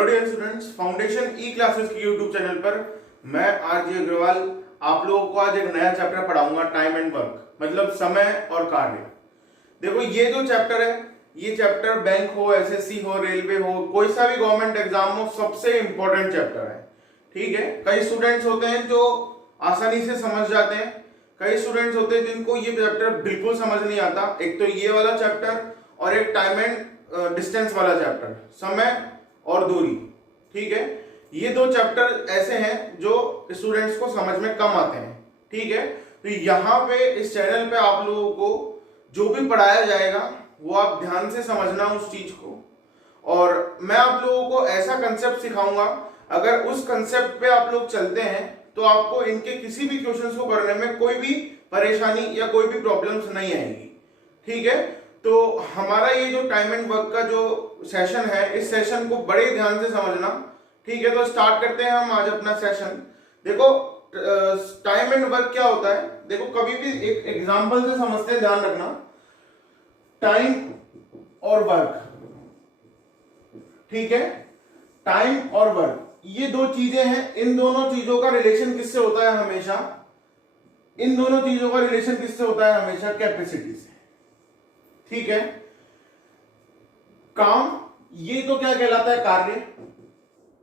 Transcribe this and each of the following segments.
Hello dear students, foundation ई classes की YouTube channel पर मैं आरजे अग्रवाल आप लोगों को आज एक नया चैप्टर पढ़ाऊंगा, टाइम एंड वर्क, मतलब समय और कार्य। देखो ये जो चैप्टर है, ये चैप्टर बैंक हो, एसएससी हो, रेलवे हो, कोई सा भी गवर्नमेंट एग्जाम हो, सबसे इंपॉर्टेंट चैप्टर है। ठीक है, कई स्टूडेंट्स होते हैं जो आसानी से समझ जाते हैं, कई स्टूडेंट्स होते हैं जिनको ये चैप्टर बिल्कुल समझ नहीं आता। एक तो ये वाला चैप्टर और एक टाइम एंड डिस्टेंस वाला चैप्टर, समय और दूरी। ठीक है, ये दो चैप्टर ऐसे हैं जो स्टूडेंट्स को समझ में कम आते हैं। ठीक है, तो यहाँ पे इस चैनल पे आप लोगों को जो भी पढ़ाया जाएगा वो आप ध्यान से समझना उस चीज को, और मैं आप लोगों को ऐसा कंसेप्ट सिखाऊंगा, अगर उस कंसेप्ट पे आप लोग चलते हैं तो आपको इनके किसी भी क्वेश्चंस को करने में कोई भी परेशानी या कोई भी प्रॉब्लम्स नहीं आएगी। ठीक है, तो हमारा ये जो टाइम एंड वर्क का जो सेशन है, इस सेशन को बड़े ध्यान से समझना। ठीक है, तो स्टार्ट करते हैं हम आज अपना सेशन। देखो टाइम एंड वर्क क्या होता है, देखो कभी भी एक एग्जांपल से समझते हैं, ध्यान रखना। टाइम और वर्क, ठीक है, टाइम और वर्क ये दो चीजें हैं। इन दोनों चीजों का रिलेशन किससे होता है हमेशा? इन दोनों चीजों का रिलेशन किससे होता है हमेशा? कैपेसिटी से। ठीक है, काम ये तो क्या कहलाता है? कार्य।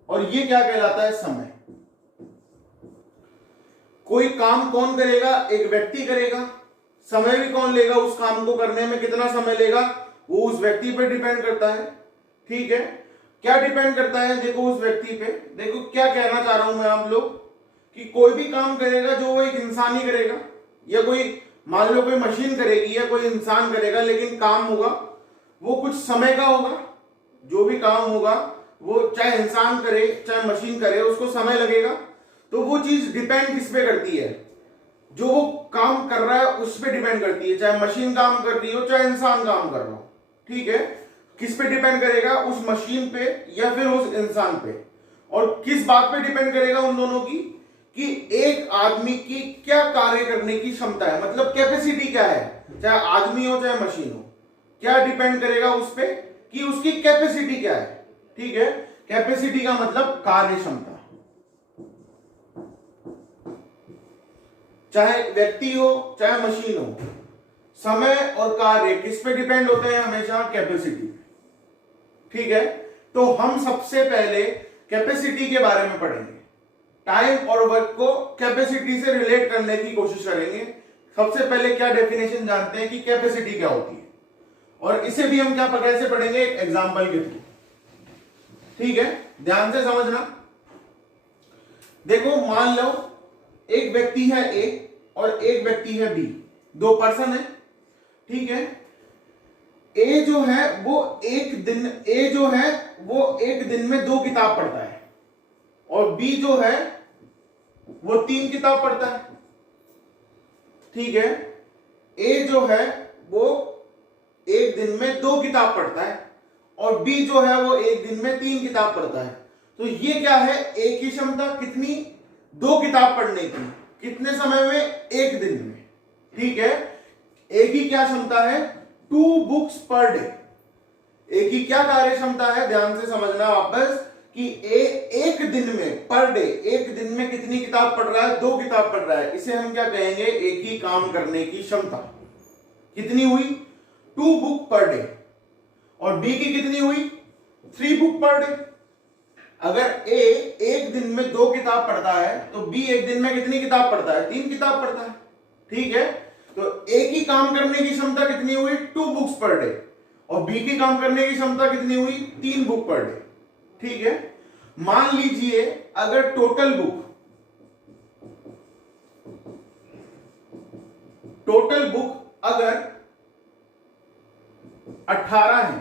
और ये क्या कहलाता है? समय। कोई काम कौन करेगा? एक व्यक्ति करेगा। समय भी कौन लेगा? उस काम को करने में कितना समय लेगा वो उस व्यक्ति पे डिपेंड करता है। ठीक है, क्या डिपेंड करता है? देखो उस व्यक्ति पे। देखो क्या कहना चाह रहा हूं मैं आप लोग, कि कोई भी काम करेगा जो वो एक इंसान ही करेगा, या कोई मान लो कोई मशीन करेगी या कोई इंसान करेगा, लेकिन काम होगा वो कुछ समय का होगा। जो भी काम होगा वो चाहे इंसान करे चाहे मशीन करे, उसको समय लगेगा। तो वो चीज डिपेंड किस पे करती है? जो वो काम कर रहा है उस पे डिपेंड करती है, चाहे मशीन काम कर रही हो चाहे इंसान काम कर रहा हो। ठीक है, किस पे डिपेंड करेगा? उस मशीन पे या फिर उस इंसान पे। और किस बात पे डिपेंड करेगा उन दोनों की? कि एक आदमी की क्या कार्य करने की क्षमता है, मतलब कैपेसिटी क्या है, चाहे आदमी हो चाहे मशीन हो। क्या डिपेंड करेगा उस पे? कि उसकी कैपेसिटी क्या है। ठीक है, कैपेसिटी का मतलब कार्य क्षमता। चाहे व्यक्ति हो चाहे मशीन हो, समय और कार्य किस पे डिपेंड होते हैं हमेशा? कैपेसिटी। ठीक है, तो हम सबसे पहले कैपेसिटी के बारे में पढ़ेंगे। टाइम और वर्क को कैपेसिटी से रिलेट करने की कोशिश करेंगे। सबसे पहले क्या डेफिनेशन जानते हैं कि कैपेसिटी क्या होती है, और इसे भी हम क्या कैसे पढ़ेंगे? एक एग्जांपल के थ्रू। ठीक है, ध्यान से समझना। देखो मान लो एक व्यक्ति है ए और एक व्यक्ति है बी, दो पर्सन है। ठीक है, ए जो है वो एक दिन में 2 किताब पढ़ता है, और बी जो है वो 3 किताब पढ़ता है। ठीक है, ए जो है वो एक दिन में 2 किताब पढ़ता है, और बी जो है वो एक दिन में 3 किताब पढ़ता है। तो ये क्या है? ए की क्षमता कितनी? 2 किताब पढ़ने की। कितने समय में? एक दिन में। ठीक है, ए की क्या क्षमता है? 2 बुक्स पर डे। ए की क्या कार्य क्षमता है? ध्यान से समझना वापस, कि ए एक दिन में पर डे, एक दिन में कितनी किताब पढ़ रहा है? 2 किताब पढ़ रहा है। इसे हम क्या कहेंगे? एक ही काम करने की क्षमता। कितनी हुई? 2 बुक पर डे। और बी की कितनी हुई? 3 बुक पर डे। अगर ए एक दिन में 2 किताब पढ़ता है तो बी एक दिन में कितनी किताब पढ़ता है? 3 किताब पढ़ता है। ठीक है, तो ए की काम करने की क्षमता कितनी हुई? 2 बुक्स पर डे। और बी की काम करने की क्षमता कितनी हुई? 3 बुक पर डे। ठीक है, मान लीजिए अगर टोटल बुक अगर 18 है,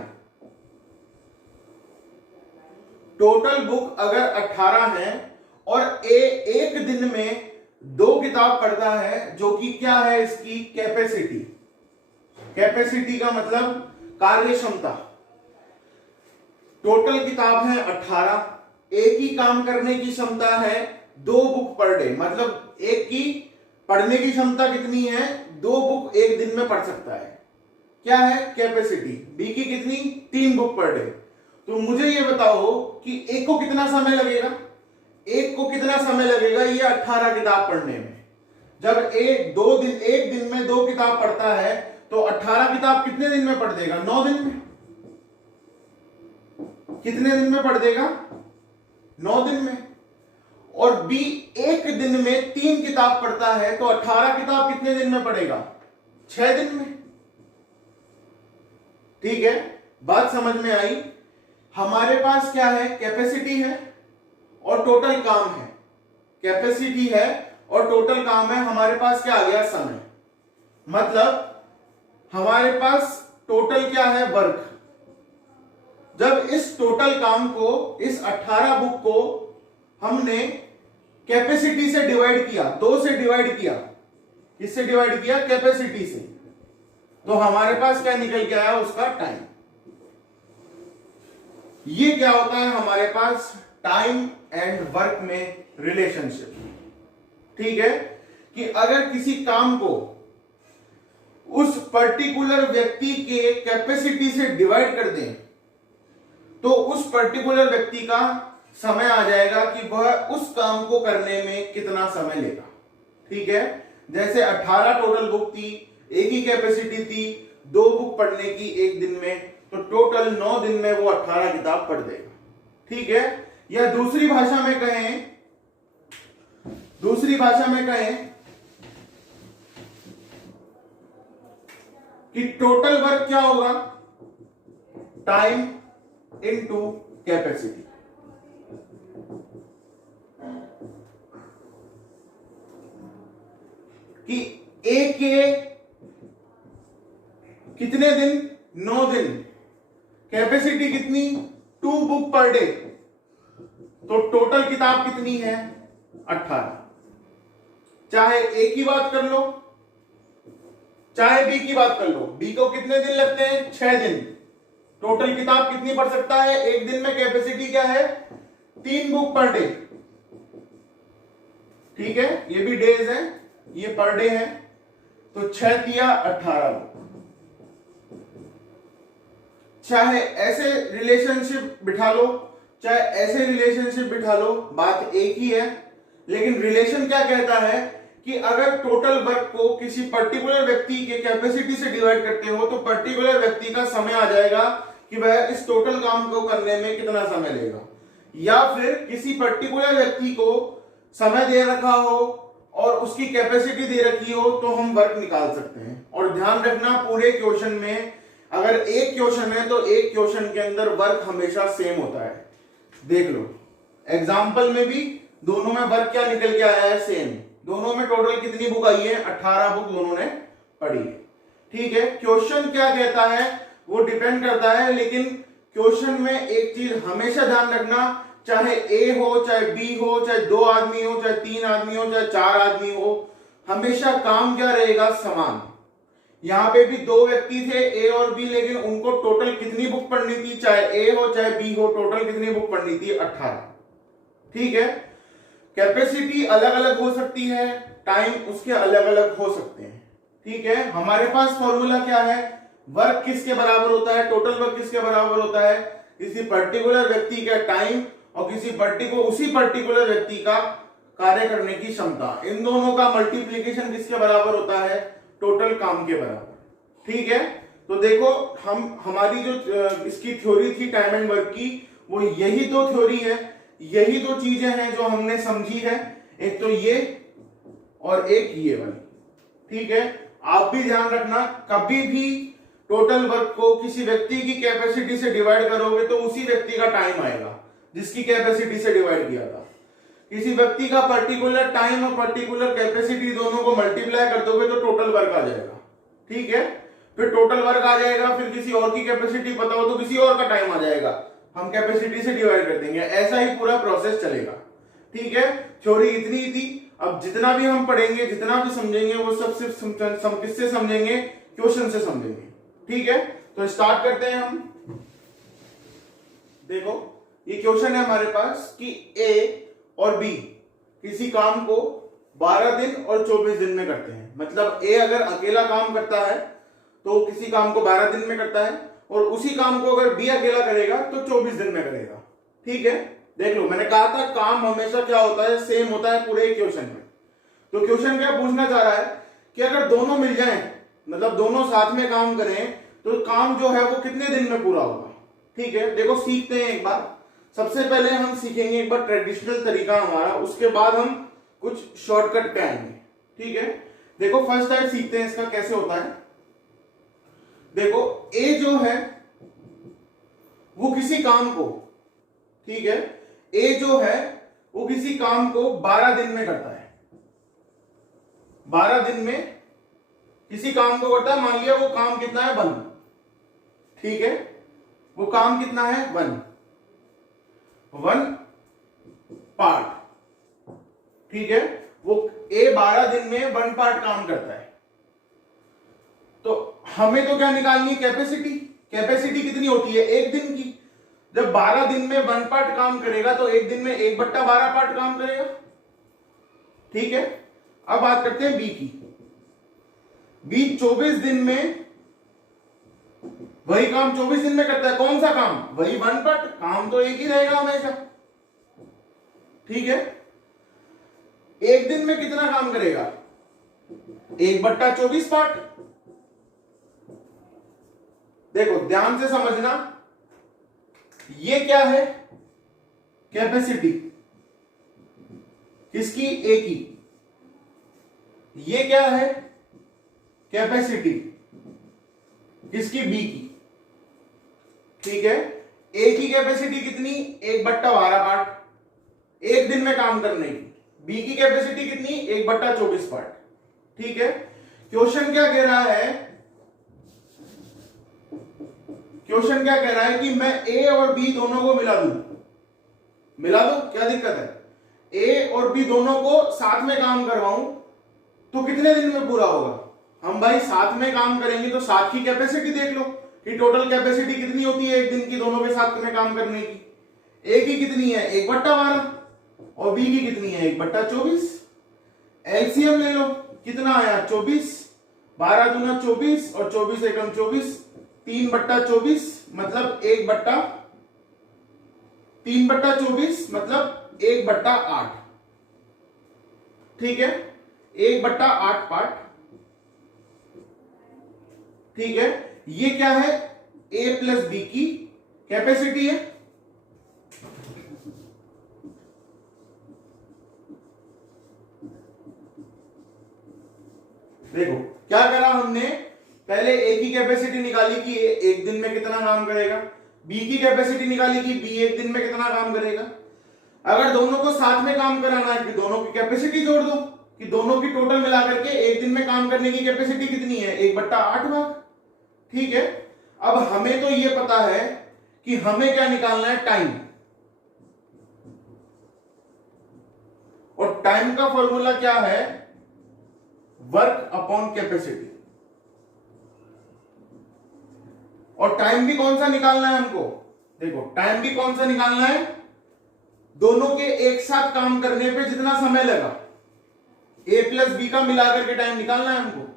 टोटल बुक अगर 18 है, और ए एक दिन में 2 किताब पढ़ता है, जो कि क्या है इसकी? कैपेसिटी। कैपेसिटी का मतलब कार्य क्षमता। टोटल किताब है 18, एक ही काम करने की क्षमता है 2 बुक पर डे, मतलब एक की पढ़ने की क्षमता कितनी है? 2 बुक एक दिन में पढ़ सकता है। क्या है? कैपेसिटी। बी की कितनी? 3 बुक पर डे। तो मुझे ये बताओ कि एक को कितना समय लगेगा, एक को कितना समय लगेगा ये 18 किताब पढ़ने में। जब एक दिन में 2 किताब पढ़ता है तो 18 किताब कितने दिन में पढ़ देगा? 9 दिन में। कितने दिन में पढ़ देगा? 9 दिन में। और बी एक दिन में 3 किताब पढ़ता है तो 18 किताब कितने दिन में पढ़ेगा? 6 दिन में। ठीक है, बात समझ में आई? हमारे पास क्या है? कैपेसिटी है और टोटल काम है। कैपेसिटी है और टोटल काम है। हमारे पास क्या आ गया? समय। मतलब हमारे पास टोटल क्या है? वर्क। जब इस टोटल काम को, इस 18 बुक को हमने कैपेसिटी से डिवाइड किया, 2 से डिवाइड किया, किससे डिवाइड किया? कैपेसिटी से, तो हमारे पास क्या निकल के आया? उसका टाइम। ये क्या होता है हमारे पास? टाइम एंड वर्क में रिलेशनशिप। ठीक है, कि अगर किसी काम को उस पर्टिकुलर व्यक्ति के कैपेसिटी से डिवाइड कर दें तो उस पर्टिकुलर व्यक्ति का समय आ जाएगा कि वह उस काम को करने में कितना समय लेगा। ठीक है, जैसे 18 टोटल बुक थी, एक ही कैपेसिटी थी, 2 बुक पढ़ने की एक दिन में, तो टोटल 9 दिन में वो 18 किताब पढ़ देगा। ठीक है, या दूसरी भाषा में कहें कि टोटल वर्क क्या होगा? Time into capacity. कि ए के कितने दिन? 9 दिन। कैपेसिटी कितनी? 2 बुक पर डे, तो टोटल किताब कितनी है? 18। चाहे ए की बात कर लो, चाहे बी की बात कर लो, बी को कितने दिन लगते हैं? 6 दिन। टोटल किताब कितनी पढ़ सकता है एक दिन में? कैपेसिटी क्या है? 3 बुक पर डे। ठीक है, ये भी डेज है, ये पर डे है, तो 6 दिया 18 बुक। चाहे ऐसे रिलेशनशिप बिठा लो, चाहे ऐसे रिलेशनशिप बिठा लो, बात एक ही है। लेकिन रिलेशन क्या कहता है कि अगर टोटल वर्क को किसी पर्टिकुलर व्यक्ति के कैपेसिटी से डिवाइड करते हो तो पर्टिकुलर व्यक्ति का समय आ जाएगा कि वह इस टोटल काम को करने में कितना समय लेगा। या फिर किसी पर्टिकुलर व्यक्ति को समय दे रखा हो और उसकी कैपेसिटी दे रखी हो तो हम वर्क निकाल सकते हैं। और ध्यान रखना, पूरे क्वेश्चन में अगर एक क्वेश्चन है तो एक क्वेश्चन के अंदर वर्क हमेशा सेम होता है। देख लो, एग्जाम्पल में भी दोनों में वर्क क्या निकल के आया है? सेम। दोनों में टोटल कितनी बुक आई है? 18 बुक दोनों ने पढ़ी है। ठीक है, क्वेश्चन क्या कहता है वो डिपेंड करता है, लेकिन क्वेश्चन में एक चीज हमेशा ध्यान रखना, चाहे ए हो, चाहे बी हो, चाहे 2 आदमी हो, चाहे 3 आदमी हो, चाहे 4 आदमी हो, हमेशा काम क्या रहेगा? समान। यहां पे भी 2 व्यक्ति थे, ए और बी, लेकिन उनको टोटल कितनी बुक पढ़नी थी? चाहे ए हो चाहे बी हो, टोटल कितनी बुक पढ़नी थी? 18। ठीक है, कैपेसिटी अलग अलग हो सकती है, टाइम उसके अलग अलग हो सकते हैं। ठीक है, हमारे पास फॉर्मूला क्या है? वर्क किसके बराबर होता है? टोटल वर्क किसके बराबर होता है? किसी पर्टिकुलर व्यक्ति का टाइम और उसी पर्टिकुलर व्यक्ति का कार्य करने की क्षमता, इन दोनों का मल्टीप्लीकेशन किसके बराबर होता है? टोटल काम के बराबर। ठीक है, तो देखो हमारी जो इसकी थ्योरी थी टाइम एंड वर्क की, वो यही 2 थ्योरी है, यही 2 चीजें हैं जो हमने समझी है। एक तो ये और एक ये वाली। ठीक है, आप भी ध्यान रखना, कभी भी टोटल वर्क को किसी व्यक्ति की कैपेसिटी से डिवाइड करोगे तो उसी व्यक्ति का टाइम आएगा जिसकी कैपेसिटी से डिवाइड किया था। किसी व्यक्ति का पर्टिकुलर टाइम और पर्टिकुलर कैपेसिटी दोनों को मल्टीप्लाई कर दोगे तो टोटल वर्क आ जाएगा। ठीक है, फिर टोटल वर्क आ जाएगा, फिर किसी और की कैपेसिटी पता हो तो किसी और का टाइम आ जाएगा, हम कैपेसिटी से डिवाइड कर देंगे, ऐसा ही पूरा प्रोसेस चलेगा। ठीक है, थ्योरी इतनी ही थी। अब जितना भी हम पढ़ेंगे, जितना भी समझेंगे, वो सब सिर्फ किससे समझेंगे? क्वेश्चन से समझेंगे। ठीक है, तो स्टार्ट करते हैं हम। देखो, ये क्वेश्चन है हमारे पास कि ए और बी किसी काम को 12 दिन और 24 दिन में करते हैं। मतलब ए अगर अकेला काम करता है तो किसी काम को 12 दिन में करता है, और उसी काम को अगर बी अकेला करेगा तो 24 दिन में करेगा। ठीक है, देख लो मैंने कहा था काम हमेशा क्या होता है, सेम होता है पूरे क्वेश्चन में। तो क्वेश्चन क्या पूछना चाह रहा है कि अगर दोनों मिल जाएं, मतलब दोनों साथ में काम करें, तो काम जो है वो कितने दिन में पूरा होगा। ठीक है, देखो सीखते हैं एक बार। सबसे पहले हम सीखेंगे एक बार ट्रेडिशनल तरीका हमारा, उसके बाद हम कुछ शॉर्टकट पे आएंगे। ठीक है, देखो फर्स्ट टाइप सीखते हैं इसका कैसे होता है। देखो ए जो है वो किसी काम को, ठीक है, ए जो है वो किसी काम को 12 दिन में करता है। 12 दिन में किसी काम को करता है। मान लिया वो काम कितना है 1, ठीक है, वो काम कितना है 1 पार्ट। ठीक है, वो ए 12 दिन में 1 पार्ट काम करता है। तो हमें तो क्या निकालनी है, कैपेसिटी। कैपेसिटी कितनी होती है, 1 दिन की। जब 12 दिन में 1 पार्ट काम करेगा तो 1 दिन में 1/12 पार्ट काम करेगा। ठीक है, अब बात करते हैं बी की। बी 24 दिन में वही काम 24 दिन में करता है। कौन सा काम, वही 1 पार्ट। काम तो एक ही रहेगा हमेशा। ठीक है, 1 दिन में कितना काम करेगा, 1/24 पार्ट। देखो ध्यान से समझना, ये क्या है, कैपेसिटी किसकी, ए की। ये क्या है, कैपेसिटी किसकी, बी की। ठीक है, ए की कैपेसिटी कितनी, 1/12 पार्ट 1 दिन में काम करने की। बी की कैपेसिटी कितनी, 1/24 पार्ट। ठीक है, क्वेश्चन क्या कह रहा है, क्वेश्चन क्या कह रहा है कि मैं ए और बी दोनों को मिला दूं। मिला दो, क्या दिक्कत है। ए और बी दोनों को साथ में काम करवाऊं तो कितने दिन में पूरा होगा। हम भाई साथ में काम करेंगे तो साथ की कैपेसिटी देख लो कि टोटल कैपेसिटी कितनी होती है 1 दिन की दोनों के साथ में काम करने की। ए की कितनी है, 1/12 और बी की कितनी है, 1/24। एलसीएम ले लो, कितना आया 24। 12 दूना 24 और 24 एकम 24, 3/24 मतलब 3/24 मतलब 1/8। ठीक है, 1/8 पार्ट। ठीक है, ये क्या है, ए प्लस बी की कैपेसिटी है। देखो क्या करा हमने, पहले ए की कैपेसिटी निकाली कि ए 1 दिन में कितना काम करेगा, बी की कैपेसिटी निकाली कि बी 1 दिन में कितना काम करेगा। अगर दोनों को साथ में काम कराना है कि दोनों की कैपेसिटी जोड़ दो कि दोनों की टोटल मिलाकर के 1 दिन में काम करने की कैपेसिटी कितनी है, 1/8 भाग। ठीक है, अब हमें तो ये पता है कि हमें क्या निकालना है, टाइम। और टाइम का फॉर्मूला क्या है, वर्क अपॉन कैपेसिटी। और टाइम भी कौन सा निकालना है हमको, देखो टाइम भी कौन सा निकालना है, दोनों के एक साथ काम करने पे जितना समय लगा, ए प्लस बी का मिलाकर के टाइम निकालना है हमको।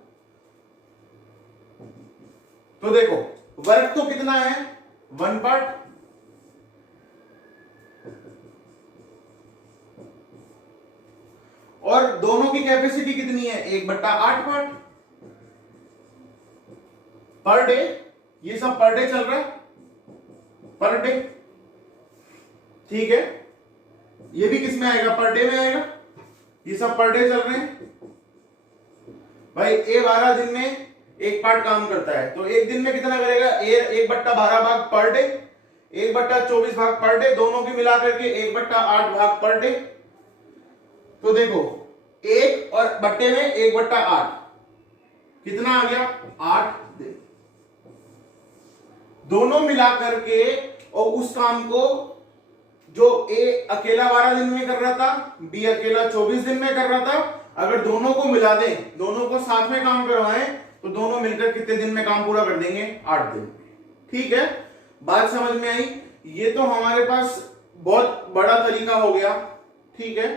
तो देखो वर्क तो कितना है, 1 पार्ट। और दोनों की कैपेसिटी कितनी है, 1/8 पार्ट पर डे। ये सब पर डे चल रहा है, पर डे। ठीक है, ये भी किस में आएगा, पर डे में आएगा। ये सब पर डे चल रहे हैं भाई। ए 12 दिन में 1 पार्ट काम करता है तो 1 दिन में कितना करेगा, ए 1/12 भाग पर डे, 1/24 भाग पर डे, दोनों की मिलाकर के 1/8 भाग पर डे। तो देखो 1 और बट्टे में 1/8 कितना आ गया, 8 दिन। दोनों मिलाकर के और उस काम को जो ए अकेला 12 दिन में कर रहा था, बी अकेला 24 दिन में कर रहा था, अगर दोनों को मिला दें, दोनों को साथ में काम करवाएं तो दोनों मिलकर कितने दिन में काम पूरा कर देंगे, 8 दिन। ठीक है, बात समझ में आई। ये तो हमारे पास बहुत बड़ा तरीका हो गया। ठीक है,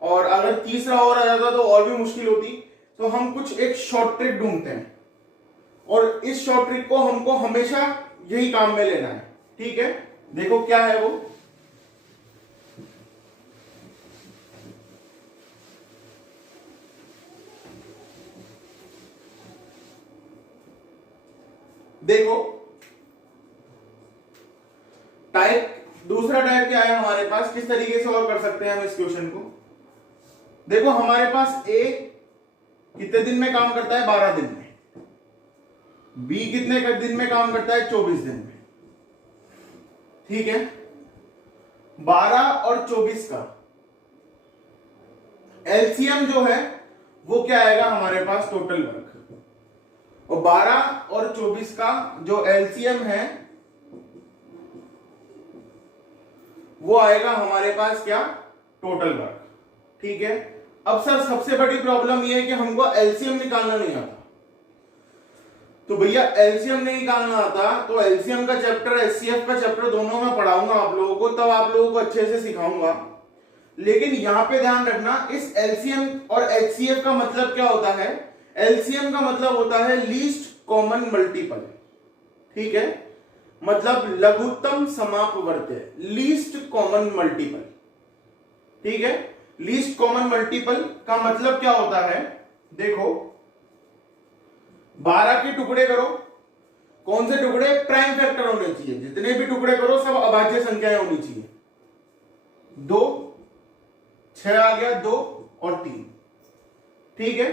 और अगर तीसरा और आ जाता तो और भी मुश्किल होती। तो हम कुछ एक शॉर्ट ट्रिक ढूंढते हैं और इस शॉर्ट ट्रिक को हमको हमेशा यही काम में लेना है। ठीक है, देखो क्या है वो, देखो टाइप, दूसरा टाइप क्या है हमारे पास, किस तरीके से सॉल्व कर सकते हैं हम इस क्वेश्चन को। देखो हमारे पास ए कितने दिन में काम करता है, 12 दिन में। बी कितने दिन में काम करता है, 24 दिन में। ठीक है, 12 और 24 का एलसीएम जो है वो क्या आएगा हमारे पास, टोटल वर्क। और 12 और 24 का जो एलसीएम है वो आएगा हमारे पास क्या, टोटल वर्क। ठीक है, अब सर सबसे बड़ी प्रॉब्लम ये है कि हमको एलसीएम निकालना नहीं आता। तो भैया एलसीएम नहीं निकालना आता तो एलसीएम का चैप्टर, एचसीएफ का चैप्टर दोनों में पढ़ाऊंगा आप लोगों को, तब आप लोगों को अच्छे से सिखाऊंगा। लेकिन यहां पे ध्यान रखना, इस एलसीएम और एचसीएफ का मतलब क्या होता है। एलसीएम का मतलब होता है लीस्ट कॉमन मल्टीपल। ठीक है, मतलब लघुत्तम समापवर्त्य, लीस्ट कॉमन मल्टीपल। ठीक है, लीस्ट कॉमन मल्टीपल का मतलब क्या होता है, देखो 12 के टुकड़े करो, कौन से टुकड़े, प्राइम फैक्टर होने चाहिए, जितने भी टुकड़े करो सब अभाज्य संख्याएं होनी चाहिए। 2, 6 आ गया, 2 और 3। ठीक है,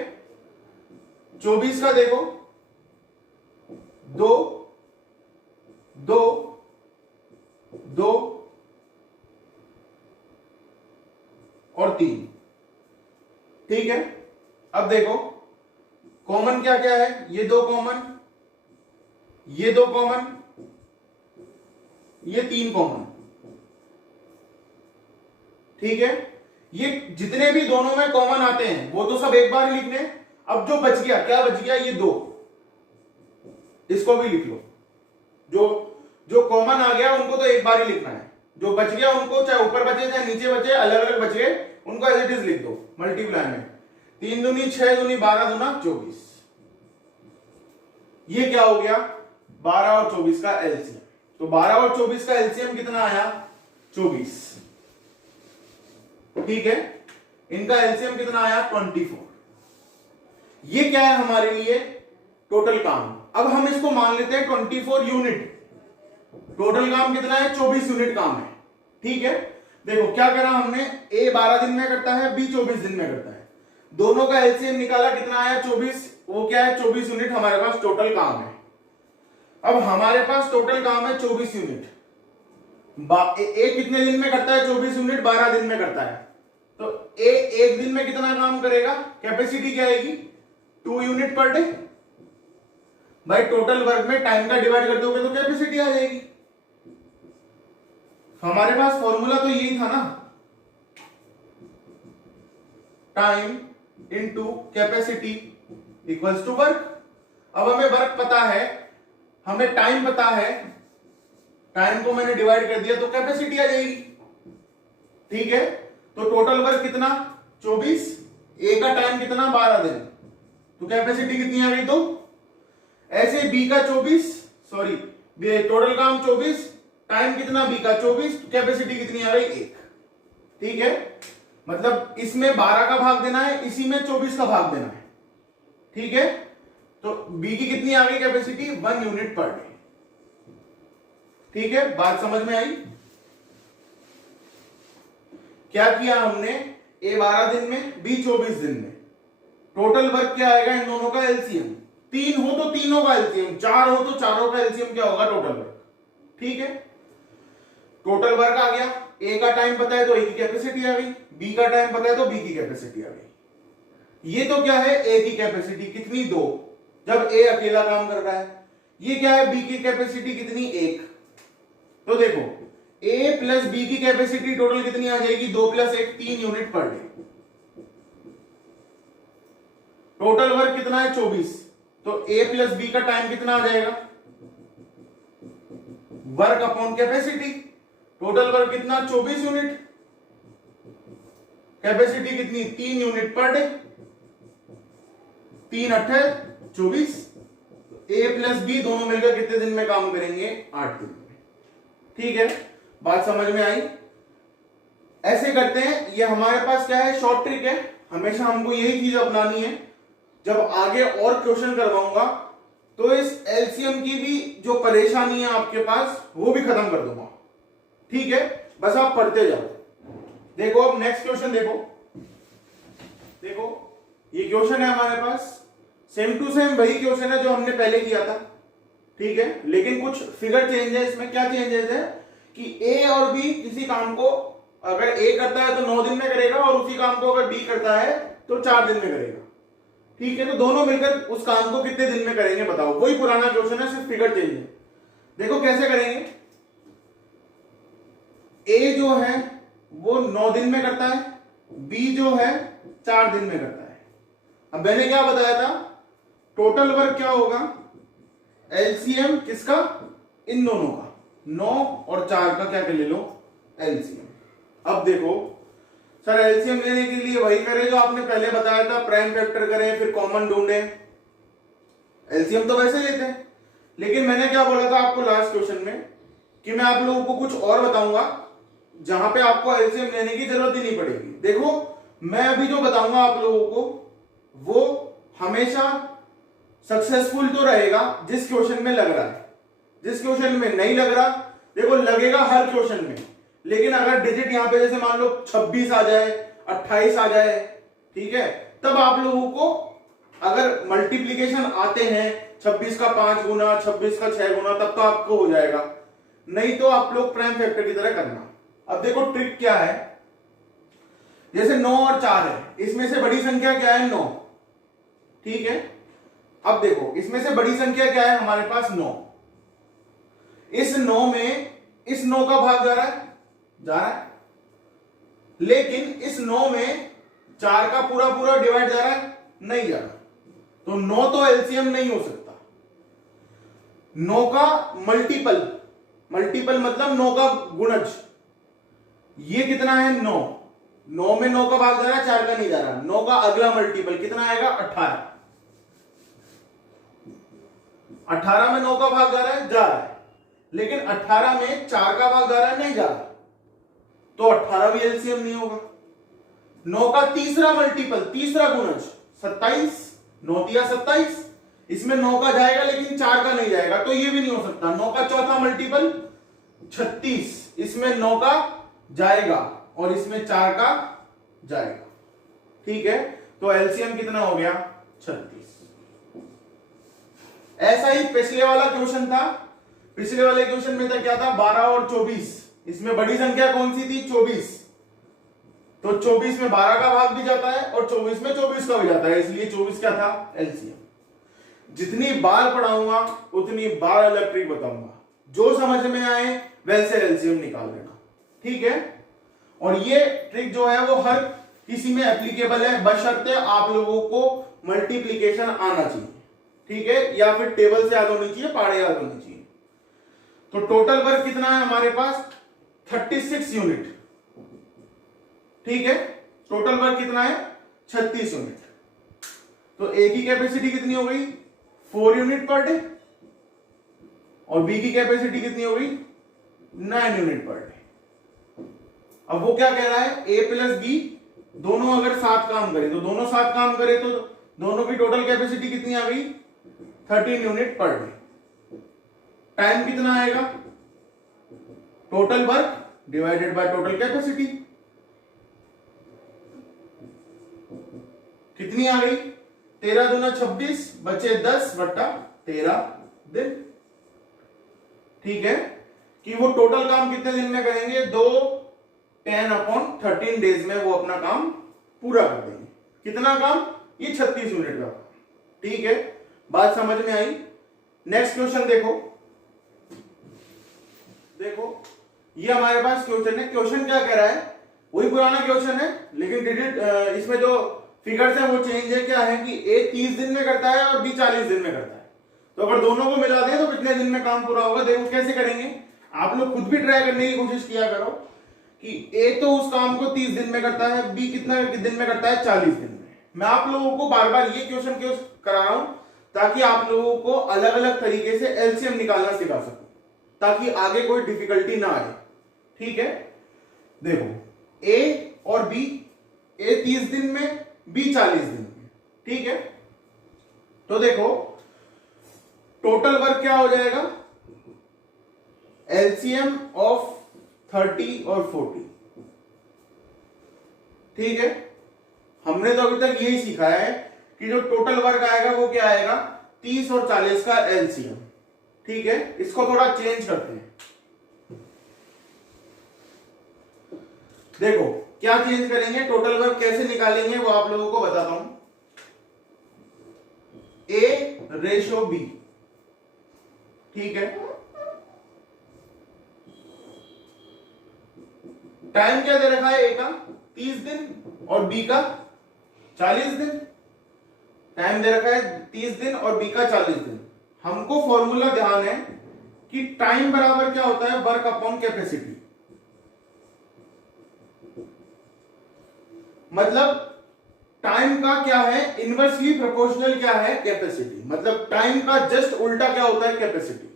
24 का देखो, 2, 2, 2 और 3। ठीक है, अब देखो कॉमन क्या क्या है, ये 2 कॉमन, ये 2 कॉमन, ये 3 कॉमन। ठीक है, ये जितने भी दोनों में कॉमन आते हैं वो तो सब एक बार ही लिखने। अब जो बच गया, क्या बच गया, ये 2, इसको भी लिख लो। जो कॉमन आ गया उनको तो एक बार ही लिखना है, जो बच गया उनको चाहे ऊपर बचे चाहे नीचे बचे, अलग अलग बच गए उनको एज इट इज लिख दो मल्टीप्लाई में। 3 दूनी 6 दूनी 12 दूना 24। ये क्या हो गया, 12 और 24 का एलसीएम। तो 12 और 24 का एलसीएम कितना आया, 24। ठीक है, इनका एलसीएम कितना आया, 24। ये क्या है हमारे लिए, टोटल काम। अब हम इसको मान लेते हैं 24 यूनिट। टोटल काम कितना है, 24 यूनिट काम है। ठीक है, देखो क्या करा हमने, ए 12 दिन में करता है, बी 24 दिन में करता है। दोनों का एलसीएम निकाला, कितना आया, 24। वो क्या है, 24 यूनिट हमारे पास टोटल काम है। अब हमारे पास टोटल काम है 24 यूनिट। ए कितने दिन में करता है, 24 यूनिट 12 दिन में करता है। तो ए एक दिन में कितना काम करेगा, कैपेसिटी क्या आएगी, 2 यूनिट पर डे। भाई टोटल वर्क में टाइम का डिवाइड कर दोगे तो कैपेसिटी आ जाएगी। हमारे पास फॉर्मूला तो यही था ना, time into capacity equals to work. अब हमें वर्क पता है, हमें टाइम पता है, टाइम को मैंने डिवाइड कर दिया तो कैपेसिटी आ जाएगी। ठीक है, तो टोटल वर्क कितना, 24, ए का टाइम कितना, 12 दिन, तो कैपेसिटी कितनी आ गई, तो ऐसे बी का 24, सॉरी टोटल काम 24, टाइम कितना बी का 24, कैपेसिटी कितनी आ गई, 1। ठीक है, मतलब इसमें 12 का भाग देना है, इसी में 24 का भाग देना है। ठीक है, तो बी की कितनी आ गई कैपेसिटी, 1 यूनिट पर डे। ठीक है, बात समझ में आई। क्या किया हमने, ए 12 दिन में, बी 24 दिन में। टोटल वर्क क्या आएगा इन दोनों का एलसीएम, 3 हो तो तीनों का एलसीएम, 4 हो तो चारों का एलसीएम क्या होगा, टोटल वर्क। ठीक है, टोटल वर्क आ गया, ए का टाइम पता है तो ए की कैपेसिटी आ गई, बी का टाइम पता है तो बी की कैपेसिटी आ गई। ये तो क्या है, ए की कैपेसिटी कितनी, 2, जब ए अकेला काम कर रहा है। ये क्या है, बी की कैपेसिटी कितनी, 1। तो देखो ए प्लस बी की कैपेसिटी टोटल कितनी आ जाएगी, 2 + 1 3 unit per day. Total work कितना है, 24। तो ए प्लस बी का टाइम कितना आ जाएगा, work upon capacity. Total work कितना, 24 यूनिट, कैपेसिटी कितनी, 3 यूनिट पर डे। 3 × 8 = 24। ए प्लस बी दोनों मिलकर कितने दिन में काम करेंगे? 8 दिन में। ठीक है, बात समझ में आई? ऐसे करते हैं, ये हमारे पास क्या है, शॉर्ट ट्रिक है, हमेशा हमको यही चीज अपनानी है। जब आगे और क्वेश्चन करवाऊंगा तो इस एलसीएम की भी जो परेशानी है आपके पास वो भी खत्म कर दूंगा। ठीक है, बस आप पढ़ते जाओ। देखो अब नेक्स्ट क्वेश्चन देखो। देखो ये क्वेश्चन है हमारे पास, सेम टू सेम वही क्वेश्चन है जो हमने पहले किया था। ठीक है, लेकिन कुछ फिगर चेंज है इसमें। क्या चेंजेस है कि ए और बी किसी काम को अगर ए करता है तो 9 दिन में करेगा और उसी काम को अगर बी करता है तो 4 दिन में करेगा। ठीक है, तो दोनों मिलकर उस काम को कितने दिन में करेंगे बताओ? वही पुराना क्वेश्चन है, सिर्फ फिगर चेंज है। देखो कैसे करेंगे। ए जो है वो 9 दिन में करता है, बी जो है 4 दिन में करता है। अब मैंने क्या बताया था, टोटल वर्क क्या होगा? एलसीएम किसका? इन दोनों का। 9 और 4 का क्या कर ले लो? एलसीएम। अब देखो सर, एलसीएम लेने के लिए वही करें जो आपने पहले बताया था, प्राइम फैक्टर करें फिर कॉमन ढूंढें। एलसीएम तो वैसे लेते हैं, लेकिन मैंने क्या बोला था आपको लास्ट क्वेश्चन में कि मैं आप लोगों को कुछ और बताऊंगा जहां पे आपको एलसीएम लेने की जरूरत ही नहीं पड़ेगी। देखो मैं अभी जो बताऊंगा आप लोगों को वो हमेशा सक्सेसफुल तो रहेगा जिस क्वेश्चन में लग रहा है। जिस क्वेश्चन में नहीं लग रहा, देखो लगेगा हर क्वेश्चन में, लेकिन अगर डिजिट यहां पे जैसे मान लो 26 आ जाए, 28 आ जाए, ठीक है, तब आप लोगों को अगर मल्टीप्लीकेशन आते हैं 26 का 5 गुना, 26 का 6 गुना, तब तो आपको हो जाएगा, नहीं तो आप लोग प्राइम फैक्टर की तरह करना। अब देखो ट्रिक क्या है, जैसे 9 और 4 है, इसमें से बड़ी संख्या क्या है? 9। ठीक है, अब देखो इसमें से बड़ी संख्या क्या है हमारे पास? 9। इस 9 में इस 9 का भाग जा रहा है, लेकिन इस 9 में 4 का पूरा पूरा डिवाइड जा रहा है, नहीं जा रहा। तो 9 तो एलसीएम नहीं हो सकता। 9 का मल्टीपल, मल्टीपल मतलब 9 का गुणज, ये कितना है? 9। 9 में 9 का भाग जा रहा है, 4 का नहीं जा रहा। 9 का अगला मल्टीपल कितना आएगा? 18। 18 में 9 का भाग जा रहा है, जा रहा है, लेकिन 18 में 4 का भाग जा रहा है, नहीं जा रहा, तो 18 भी एलसीएम नहीं होगा। 9 का तीसरा मल्टीपल, तीसरा गुणज 27, 9 तिया 27, इसमें 9 का जाएगा लेकिन 4 का नहीं जाएगा, तो ये भी नहीं हो सकता। 9 का चौथा मल्टीपल 36, इसमें 9 का जाएगा और इसमें 4 का जाएगा। ठीक है, तो एलसीएम कितना हो गया? 36। ऐसा ही पिछले वाला क्वेश्चन था। पिछले वाले क्वेश्चन में था क्या था? 12 और 24, इसमें बड़ी संख्या कौन सी थी? 24। तो 24 में 12 का भाग भी जाता है और 24 में 24 का भी जाता है, इसलिए 24 क्या था? एलसीएम। जितनी बार पढ़ाऊंगा उतनी बार अलग ट्रिक बताऊंगा, जो समझ में आए वैसे एलसीएम निकाल देना। ठीक है, और ये ट्रिक जो है वो हर किसी में एप्लीकेबल है, बशर्ते आप लोगों को मल्टीप्लीकेशन आना चाहिए। ठीक है, या फिर टेबल से याद होनी चाहिए, पहाड़े याद होनी चाहिए। तो टोटल वर्क कितना है हमारे पास? 36 यूनिट। ठीक है, टोटल वर्क कितना है? 36 यूनिट। तो ए की कैपेसिटी कितनी हो गई? 4 यूनिट पर डे, और बी की कैपेसिटी कितनी हो गई? 9 यूनिट पर डे। अब वो क्या कह रहा है? ए प्लस बी दोनों अगर साथ काम करे, तो दोनों साथ काम करे तो दोनों की टोटल कैपेसिटी कितनी आ गई? 13 यूनिट पर डे। टाइम कितना आएगा? Total work divided by total capacity. कितनी आ गई? 13 दूना 26, बचे 10 बट्टा 13 दिन। ठीक है, कि वो टोटल काम कितने दिन में करेंगे? 10/13 डेज में वो अपना काम पूरा कर देंगे। कितना काम? ये 36 यूनिट का। ठीक है, बात समझ में आई? नेक्स्ट क्वेश्चन देखो। देखो ये हमारे पास क्वेश्चन है। क्वेश्चन क्या कह रहा है? वही पुराना क्वेश्चन है, लेकिन डिजिट इसमें जो फिगर्स है वो चेंज है। क्या है कि ए 30 दिन में करता है और बी 40 दिन में करता है। तो अगर दोनों को मिला दें तो कितने दिन में काम पूरा होगा? देखो कैसे करेंगे, आप लोग खुद भी ट्राई करने की कोशिश किया करो कि ए तो उस काम को 30 दिन में करता है, बी कितना दिन में करता है? 40 दिन में। मैं आप लोगों को बार बार ये क्वेश्चन क्यों करा रहा हूं? ताकि आप लोगों को अलग अलग तरीके से एलसीएम निकालना सिखा सकूं, ताकि आगे कोई डिफिकल्टी ना आए। ठीक है, देखो ए और बी, ए 30 दिन में, बी 40 दिन में। ठीक है, तो देखो टोटल वर्क क्या हो जाएगा, एलसीएम ऑफ 30 और 40। ठीक है, हमने तो अभी तक यही सीखा है कि जो टोटल वर्क आएगा वो क्या आएगा, 30 और 40 का एलसीएम। ठीक है, इसको थोड़ा चेंज करते हैं। देखो क्या चेंज करेंगे, टोटल वर्क कैसे निकालेंगे वो आप लोगों को बताता हूं। ए रेशो बी, ठीक है, टाइम क्या दे रखा है, ए का 30 दिन और बी का 40 दिन। टाइम दे रखा है 30 दिन और बी का 40 दिन। हमको फॉर्मूला ध्यान है कि टाइम बराबर क्या होता है, वर्क अपॉन कैपेसिटी। मतलब टाइम का क्या है, इनवर्सली प्रोपोर्शनल क्या है, कैपेसिटी। मतलब टाइम का जस्ट उल्टा क्या होता है, कैपेसिटी।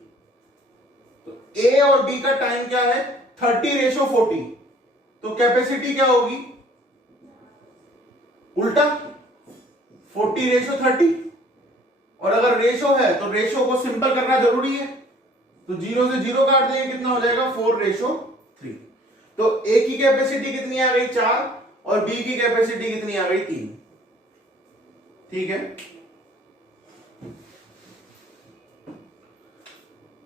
तो ए और बी का टाइम क्या है, 30:40। तो कैपेसिटी क्या होगी, उल्टा 40:30। और अगर रेशो है तो रेशो को सिंपल करना जरूरी है, तो 0 से 0 काट देंगे, कितना हो जाएगा, 4:3। तो ए की कैपेसिटी कितनी आ गई, 4, और बी की कैपेसिटी कितनी आ गई, 3। ठीक है,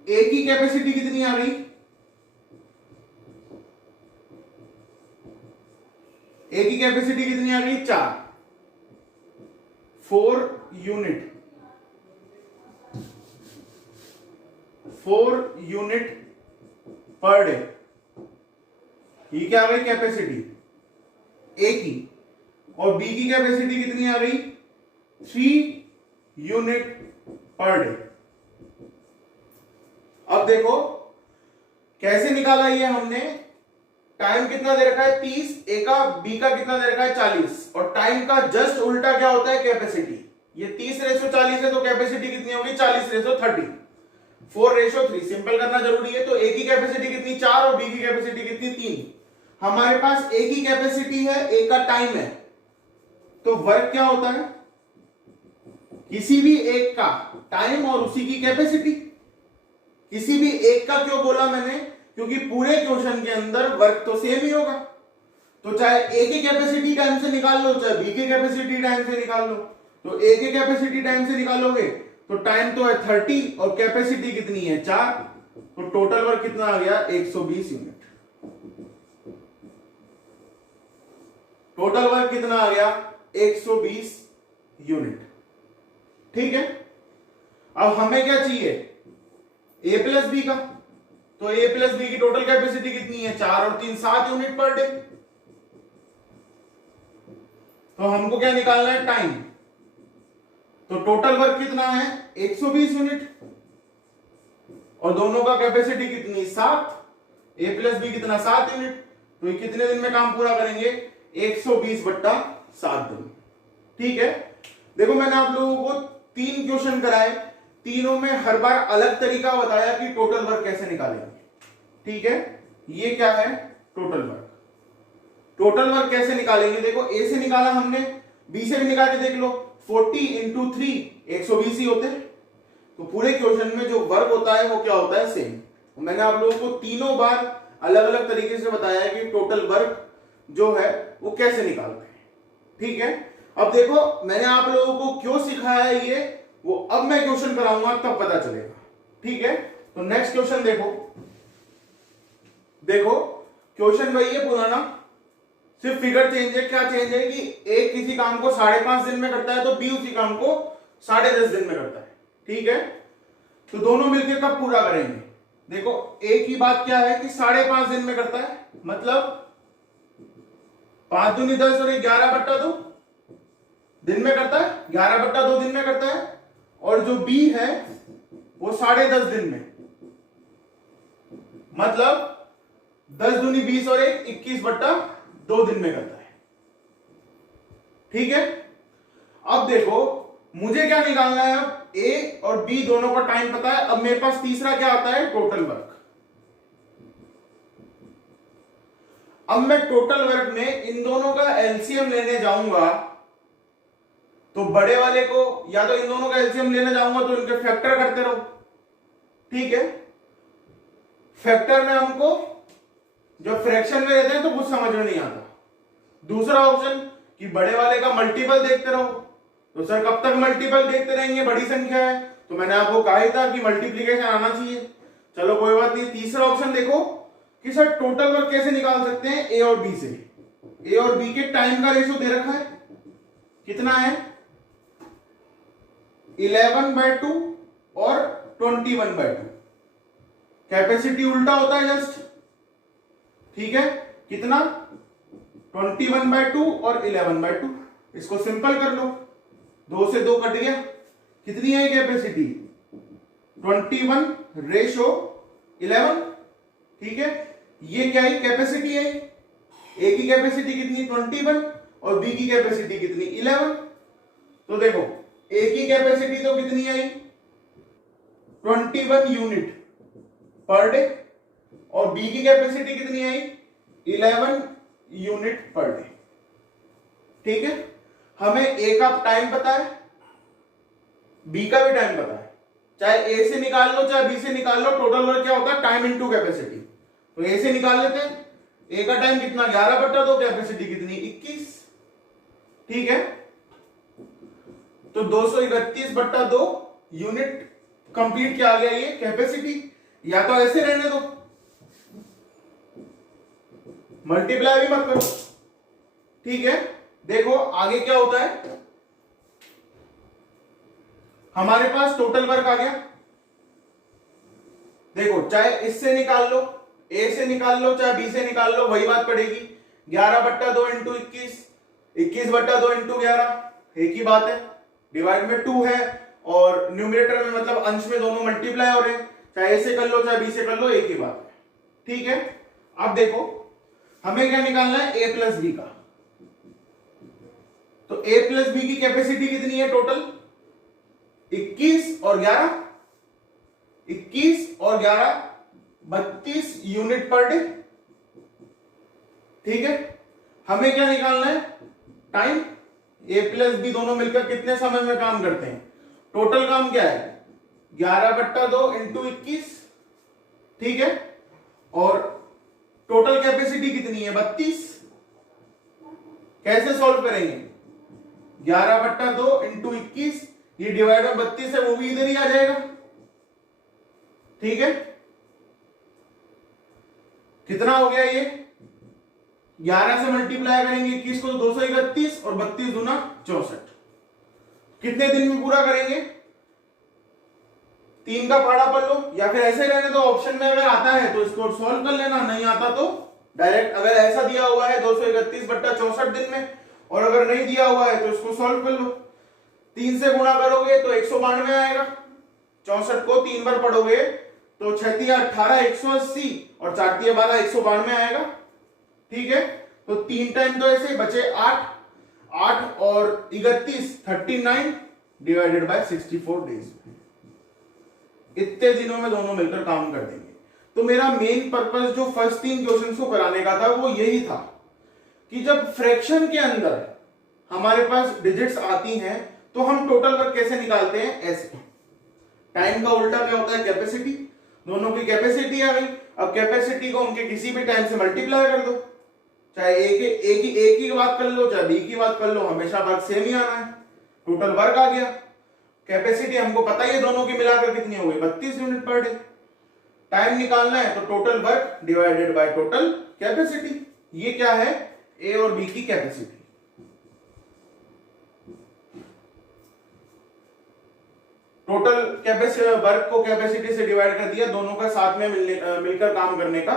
ए की कैपेसिटी कितनी आ गई, ए की कैपेसिटी कितनी आ गई, 4, 4 यूनिट, 4 यूनिट पर डे। ये क्या आ गई कैपेसिटी ए की, और बी की कैपेसिटी कितनी आ गई, 3 यूनिट पर डे। अब देखो कैसे निकाला ये हमने, टाइम कितना दे रखा है, 30, ए का, बी का कितना दे रखा है, 40, और टाइम का जस्ट उल्टा क्या होता है, कैपेसिटी। ये 30:40 है, तो कैपेसिटी कितनी होगी, 40:30। 4:3, सिंपल करना जरूरी है। तो ए की कैपेसिटी कितनी, 4, और बी की कैपेसिटी कितनी, 3। हमारे पास ए की कैपेसिटी है, ए का टाइम है, तो वर्क क्या होता है, किसी भी एक का टाइम और उसी की कैपेसिटी। किसी भी एक का क्यों बोला मैंने, क्योंकि पूरे क्वेश्चन के अंदर वर्क तो सेम ही होगा। तो चाहे ए की कैपेसिटी टाइम से निकाल लो, चाहे बी की कैपेसिटी टाइम से निकाल लो। तो ए की कैपेसिटी टाइम से निकालोगे तो टाइम तो है 30 और कैपेसिटी कितनी है, 4। तो टोटल वर्क कितना आ गया, 120 यूनिट। टोटल वर्क कितना आ गया, 120 यूनिट। ठीक है, अब हमें क्या चाहिए, ए प्लस बी का। तो ए प्लस बी की टोटल कैपेसिटी कितनी है, 4 और 3 7 यूनिट पर डे। तो हमको क्या निकालना है, टाइम। तो टोटल वर्क कितना है, 120 यूनिट, और दोनों का कैपेसिटी कितनी, 7। ए प्लस बी कितना, 7 यूनिट। तो ये कितने दिन में काम पूरा करेंगे, 120/7 दिन। ठीक है, देखो मैंने आप लोगों को 3 क्वेश्चन कराए, तीनों में हर बार अलग तरीका बताया कि टोटल वर्क कैसे निकालेंगे। ठीक है, ये क्या है, टोटल वर्क। टोटल वर्क कैसे निकालेंगे, देखो ए से निकाला हमने, बी से भी निकाल के देख लो, 40 × 3 120 ही होते हैं। तो पूरे क्वेश्चन में जो वर्क होता है वो क्या होता है, सेम। मैंने आप लोगों को तीनों बार अलग अलग तरीके से बताया है कि टोटल वर्क जो है वो कैसे निकालते हैं। ठीक है, अब देखो मैंने आप लोगों को क्यों सिखाया है ये, वो अब मैं क्वेश्चन कराऊंगा तब पता चलेगा। ठीक है, तो नेक्स्ट क्वेश्चन देखो। देखो क्वेश्चन वही है पुराना, सिर्फ फिगर चेंज है। क्या चेंज है कि ए किसी काम को 5.5 दिन में करता है, तो बी उसी काम को 10.5 दिन में करता है। ठीक है, तो दोनों मिलकर कब पूरा करेंगे, देखो ए की बात क्या है कि 5.5 दिन में करता है, मतलब 5 दूनी 10 और 11/2 दिन में करता है, 11/2 दिन में करता है। और जो बी है वो 10.5 दिन में, मतलब 10 दूनी 20 और 1 21/2 दिन में करता है। ठीक है, अब देखो मुझे क्या निकालना है, अब ए और बी दोनों का टाइम पता है। अब मेरे पास तीसरा क्या आता है, टोटल वर्क। अब मैं टोटल वर्क में इन दोनों का एलसीएम लेने जाऊंगा, तो बड़े वाले को या तो इन दोनों का एलसीएम लेने जाऊंगा तो इनके फैक्टर करते रहो, ठीक है। फैक्टर में हमको जो फ्रैक्शन में रहते हैं तो कुछ समझ में नहीं आता। दूसरा ऑप्शन कि बड़े वाले का मल्टीपल देखते रहो, तो सर कब तक मल्टीपल देखते रहेंगे, बड़ी संख्या है। तो मैंने आपको कहा ही था कि मल्टीप्लीकेशन आना चाहिए। चलो कोई बात नहीं। तीसरा ऑप्शन देखो कि सर टोटल वर्क कैसे निकाल सकते हैं ए और बी से। ए और बी के टाइम का रेशो दे रखा है, कितना है 11/2 और 21/2। कैपेसिटी उल्टा होता है जस्ट, ठीक है। कितना 21/2 और 11/2। इसको सिंपल कर लो, 2 से 2 कट गया। कितनी है कैपेसिटी 21/11, ठीक है। ये क्या है, कैपेसिटी है। ए की कैपेसिटी कितनी 21 और बी की कैपेसिटी कितनी 11। तो देखो ए की कैपेसिटी तो कितनी आई 21 यूनिट पर डे और बी की कैपेसिटी कितनी आई 11 यूनिट पर डे, ठीक है। हमें ए का टाइम पता है, बी का भी टाइम पता है। चाहे ए से निकाल लो चाहे बी से निकाल लो, टोटल वर्क क्या होता है टाइम इनटू कैपेसिटी। तो ए से निकाल लेते हैं। ए का टाइम कितना 11/2, कैपेसिटी कितनी 21, ठीक है। तो 231/2 यूनिट कंप्लीट क्या आ गया ये कैपेसिटी। या तो ऐसे रहने दो, मल्टीप्लाई भी मत करो, ठीक है। देखो आगे क्या होता है, हमारे पास टोटल वर्क आ गया। देखो चाहे इससे निकाल लो, ए से निकाल लो चाहे बी से निकाल लो, वही बात पड़ेगी। 11/2 इंटू 21, 21/2 इंटू 11, एक ही बात है। डिवाइड में 2 है और न्यूमरेटर में मतलब अंश में दोनों मल्टीप्लाई हो रहे हैं। चाहे ए से कर लो चाहे बी से कर लो, एक ही बात है, ठीक है। अब देखो हमें क्या निकालना है ए प्लस बी का। तो ए प्लस बी की कैपेसिटी कितनी है टोटल 21 और 11, 21 और 11 32 यूनिट पर डे, ठीक है। हमें क्या निकालना है टाइम। ए प्लस बी दोनों मिलकर कितने समय में काम करते हैं, टोटल काम क्या है 11/2 इंटू 21, ठीक है। और टोटल कैपेसिटी कितनी है 32। कैसे सॉल्व करेंगे 11/2 इंटू 21, ये डिवाइड में 32 है वो भी इधर ही आ जाएगा, ठीक है। कितना हो गया ये 11 से मल्टीप्लाई करेंगे 21 को तो 231 और 32 दूना 64। कितने दिन में पूरा करेंगे, 3 का पहाड़ा पढ़ लो या फिर ऐसे रहने दो। ऑप्शन में अगर आता है तो इसको सॉल्व कर लेना, नहीं आता तो डायरेक्ट। अगर ऐसा दिया हुआ है 231/64 दिन में और अगर नहीं दिया हुआ है तो इसको सॉल्व कर लो। 3 से गुणा करोगे तो 192 आएगा। 64 को 3 बार पढ़ोगे तो 6 × 18 180 और 4 × 12 192 आएगा, ठीक है। तो 3 टाइम तो ऐसे बचे 8 और 31 39 डिवाइडेड बाय 64 डेज। इतने दिनों में दोनों मिलकर काम कर देंगे। तो मेरा मेन पर्पस जो फर्स्ट 3 क्वेश्चंस को कराने का था वो यही था कि जब फ्रैक्शन के अंदर हमारे पास डिजिट्स आती हैं तो हम टोटल वर्क कैसे निकालते हैं, ऐसे। टाइम का उल्टा क्या होता है कैपेसिटी। दोनों की कैपेसिटी आ गई। अब कैपेसिटी को उनके किसी भी टाइम से मल्टीप्लाई कर दो, चाहे ए की बात कर लो चाहे बी की बात कर लो, हमेशा वर्क सेम ही आना है। टोटल वर्क आ गया। कैपेसिटी हमको पता ही है दोनों की मिलाकर कितनी हो गई 32 यूनिट पर डे। टाइम निकालना है तो total work divided by total capacity. ये क्या है ए और बी की कैपेसिटी। टोटल कैपेसिटी वर्क को कैपेसिटी से डिवाइड कर दिया, दोनों का साथ में मिलकर काम करने का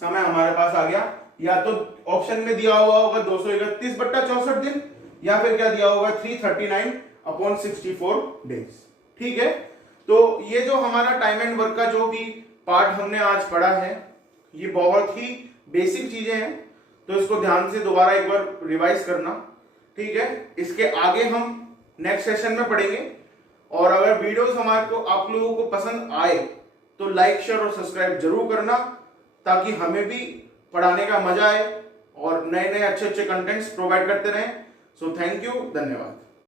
समय हमारे पास आ गया। या तो ऑप्शन में दिया हुआ होगा 231/64 दिन या फिर क्या दिया होगा 339/64 डेज, ठीक है। तो ये जो हमारा टाइम एंड वर्क का जो भी पार्ट हमने आज पढ़ा है ये बहुत ही बेसिक चीजें हैं, तो इसको ध्यान से दोबारा एक बार रिवाइज करना, ठीक है। इसके आगे हम नेक्स्ट सेशन में पढ़ेंगे। और अगर वीडियोस हमारे को आप लोगों को पसंद आए तो लाइक शेयर और सब्सक्राइब जरूर करना, ताकि हमें भी पढ़ाने का मजा आए और नए नए अच्छे अच्छे कंटेंट्स प्रोवाइड करते रहें। सो थैंक यू, धन्यवाद।